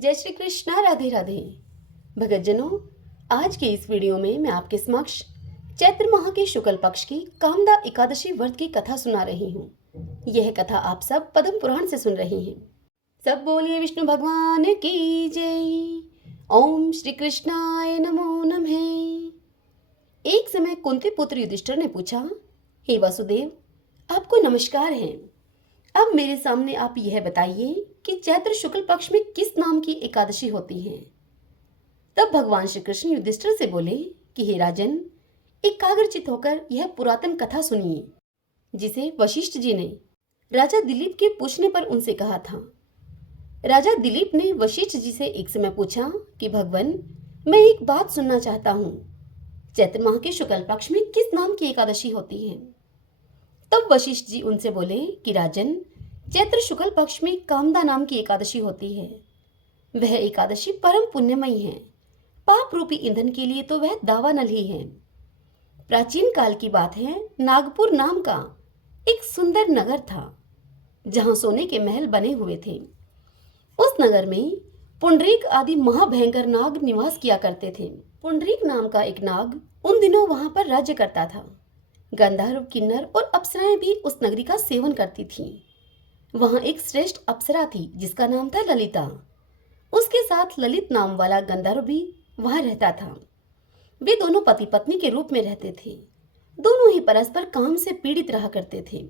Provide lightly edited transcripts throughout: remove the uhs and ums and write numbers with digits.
जय श्री कृष्णा। राधे राधे। भगतजनों, आज के इस वीडियो में मैं आपके समक्ष चैत्र माह के शुक्ल पक्ष की कामदा एकादशी व्रत की कथा सुना रही हूँ। यह कथा आप सब पद्म पुराण से सुन रहे हैं। सब बोलिए विष्णु भगवान की जय। ओम श्री कृष्णाय नमो नमः। एक समय कुंती पुत्र युधिष्ठिर ने पूछा, हे वासुदेव, आपको नमस्कार है। अब मेरे सामने आप यह बताइए कि चैत्र शुक्ल पक्ष में किस नाम की एकादशी होती है। तब भगवान श्री कृष्ण युधिष्ठिर से बोले कि हे राजन, एकाग्रचित होकर यह पुरातन कथा सुनिए, जिसे वशिष्ठ जी ने राजा दिलीप के पूछने पर उनसे कहा था। राजा दिलीप ने वशिष्ठ जी से एक समय पूछा कि भगवान, मैं एक बात सुनना चाहता हूँ, चैत्र माह के शुक्ल पक्ष में किस नाम की एकादशी होती है। तब वशिष्ठ जी उनसे बोले कि राजन, चैत्र शुक्ल पक्ष में कामदा नाम की एकादशी होती है। वह एकादशी परम पुण्यमयी है। पाप रूपी ईंधन के लिए तो वह दावानल ही है। प्राचीन काल की बात है, नागपुर नाम का एक सुंदर नगर था, जहां सोने के महल बने हुए थे। उस नगर में पुंडरीक आदि महाभयंकर नाग निवास किया करते थे। पुंडरीक नाम का एक नाग उन दिनों वहां पर राज्य करता था। गंधर्व, किन्नर और अप्सराएं भी उस नगरी का सेवन करती थीं। वहां एक श्रेष्ठ अप्सरा थी जिसका नाम था ललिता। उसके साथ ललित नाम वाला गंधर्व भी वहां रहता था। वे दोनों पति पत्नी के रूप में रहते थे। दोनों ही परस्पर काम से पीड़ित रहा करते थे।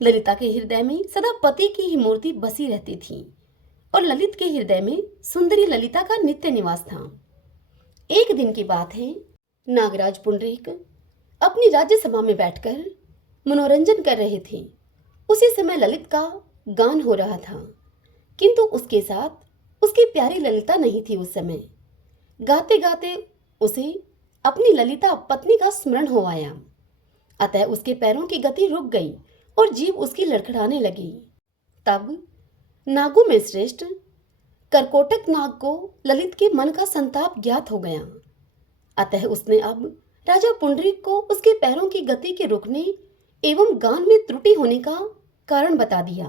ललिता के हृदय में सदा पति की ही मूर्ति बसी रहती थी और ललित के हृदय में सुंदरी ललिता का नित्य निवास था। एक दिन की बात है, नागराज पुंडरीक अपनी राज्यसभा में बैठकर मनोरंजन कर रहे थे। उसी समय ललित का गान हो रहा था, किंतु उसके साथ उसकी प्यारी ललिता नहीं थी। उस समय गाते गाते उसे अपनी ललिता पत्नी का स्मरण हो आया। अतः उसके पैरों की गति रुक गई और जीभ उसकी लड़खड़ाने लगी। तब नागों में श्रेष्ठ करकोटक नाग को ललित के मन का संताप ज्ञात हो गया। अतः उसने अब राजा पुंडरीक को उसके पैरों की गति के रुकने एवं गान में त्रुटि होने का कारण बता दिया।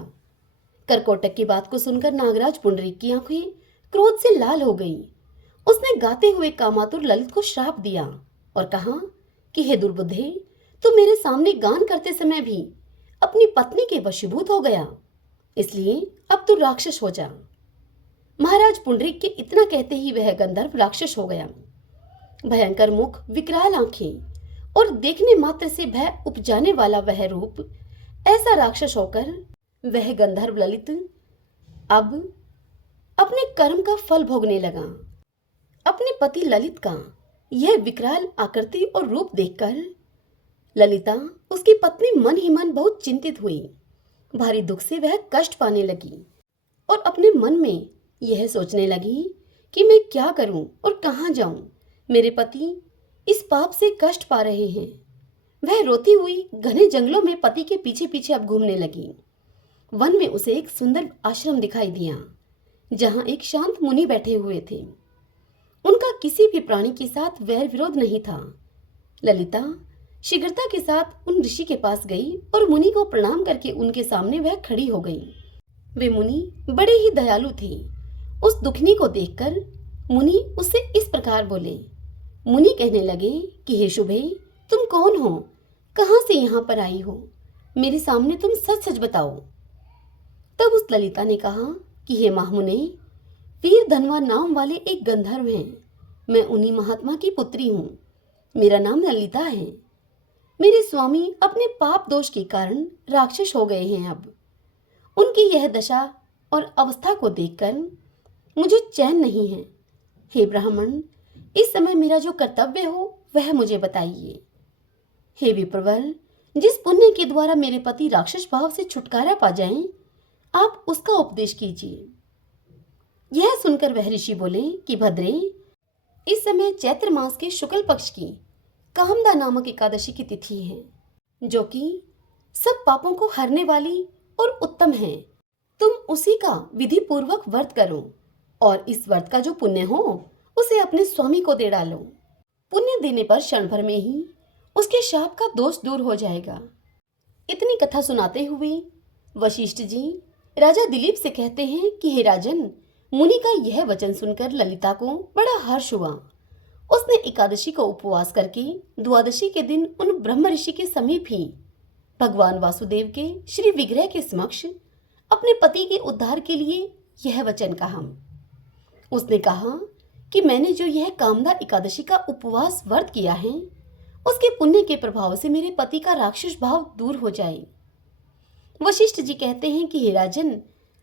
करकोटक की बात को सुनकर नागराज पुंडरीक की आंखें क्रोध से लाल हो गई। उसने गाते हुए कामातुर ललित को श्राप दिया और कहा कि हे दुर्बुद्धे, तू मेरे सामने गान करते समय भी अपनी पत्नी के वशीभूत हो गया, इसलिए अब तू राक्षस हो जा। महाराज पुंडरीक के इतना कहते ही वह गंधर्व राक्षस हो गया। भयंकर मुख, विकराल आंखें और देखने मात्र से भय उपजाने वाला वह रूप, ऐसा राक्षस होकर वह गंधर्व ललित अब अपने कर्म का फल भोगने लगा। अपने पति ललित का यह विकराल आकृति और रूप देखकर ललिता, उसकी पत्नी, मन ही मन बहुत चिंतित हुई। भारी दुख से वह कष्ट पाने लगी और अपने मन में यह सोचने लगी कि मैं क्या करूं और कहां जाऊं। मेरे पति इस पाप से कष्ट पा रहे हैं। वह रोती हुई घने जंगलों में पति के पीछे पीछे अब घूमने लगी। वन में उसे एक सुंदर आश्रम दिखाई दिया, जहां एक शांत मुनि बैठे हुए थे। उनका किसी भी प्राणी के साथ वैर विरोध नहीं था। ललिता शीघ्रता के साथ उन ऋषि के पास गई और मुनि को प्रणाम करके उनके सामने वह खड़ी हो गई। वे मुनि बड़े ही दयालु थे। उस दुखनी को देखकर मुनि उससे इस प्रकार बोले। मुनि कहने लगे कि हे शुभे, तुम कौन हो, कहां से यहाँ पर आई हो, मेरे सामने तुम सच सच बताओ। तब उस ललिता ने कहा कि हे महामुने, वीर धनवा नाम वाले एक गंधर्व हैं। मैं उन्हीं महात्मा की पुत्री हूँ। मेरा नाम ललिता है। मेरे स्वामी अपने पाप दोष के कारण राक्षस हो गए हैं। अब उनकी यह दशा और अवस्था को देखकर मुझे चैन नहीं है। हे ब्राह्मण, इस समय मेरा जो कर्तव्य हो वह मुझे बताइए। हे विप्रवर, जिस पुण्य के द्वारा मेरे पति राक्षस भाव से छुटकारा पा जाएं, आप उसका उपदेश कीजिए। यह सुनकर वह ऋषि बोले कि भद्रे, इस समय चैत्र मास के शुक्ल पक्ष की कामदा नामक एकादशी की तिथि है, जो कि सब पापों को हरने वाली और उत्तम है। तुम उसी का विधि पूर्वक व्रत करो और इस व्रत का जो पुण्य हो उसे अपने स्वामी को दे डालो। पुण्य देने पर क्षण भर में ही उसके शाप का दोष दूर हो जाएगा। इतनी कथा सुनाते हुए वशिष्ठ जी राजा दिलीप से कहते हैं कि हे राजन, मुनि का यह वचन सुनकर ललिता को बड़ा हर्ष हुआ। उसने एकादशी का उपवास करके द्वादशी के दिन उन ब्रह्म ऋषि के समीप ही भगवान वासुदेव के श्री विग्रह के समक्ष अपने पति के उद्धार के लिए यह वचन कहा। उसने कहा कि मैंने जो यह कामदा एकादशी का उपवास व्रत किया है, उसके पुण्य के प्रभाव से मेरे पति का राक्षस भाव दूर हो जाए। वशिष्ठ जी कहते हैं कि हे राजन,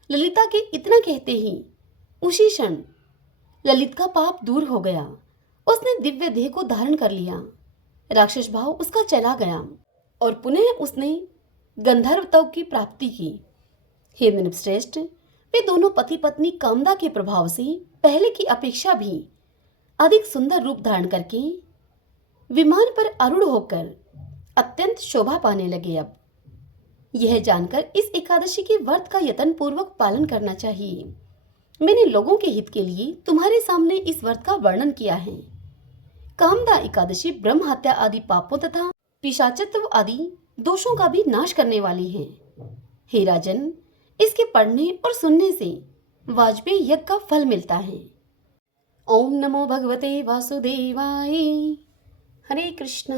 ललिता के इतना कहते ही उसी क्षण ललित का पाप दूर हो गया। उसने दिव्य देह को धारण कर लिया, राक्षस भाव उसका चला गया और पुनः उसने गंधर्वत्व की प्राप्ति की। हे नृपश्रेष्ठ, वे दोनों पति पत्नी कामदा के प्रभाव से पहले की अपेक्षा भी अधिक सुंदर रूप धारण करके विमान पर आरूढ़ होकर अत्यंत शोभा पाने लगे। अब यह जानकर इस एकादशी के व्रत का यत्न पूर्वक पालन करना चाहिए। मैंने लोगों के हित के लिए तुम्हारे सामने इस व्रत का वर्णन किया है। कामदा एकादशी ब्रह्म हत्या आदि पापों तथा पिशाचत्व आदि दोषों का भी नाश करने वाली है। हे राजन, इसके पढ़ने और सुनने से वाजपेयी यज्ञ का फल मिलता है। ओम नमो भगवते वासुदेवाय। हरे कृष्ण।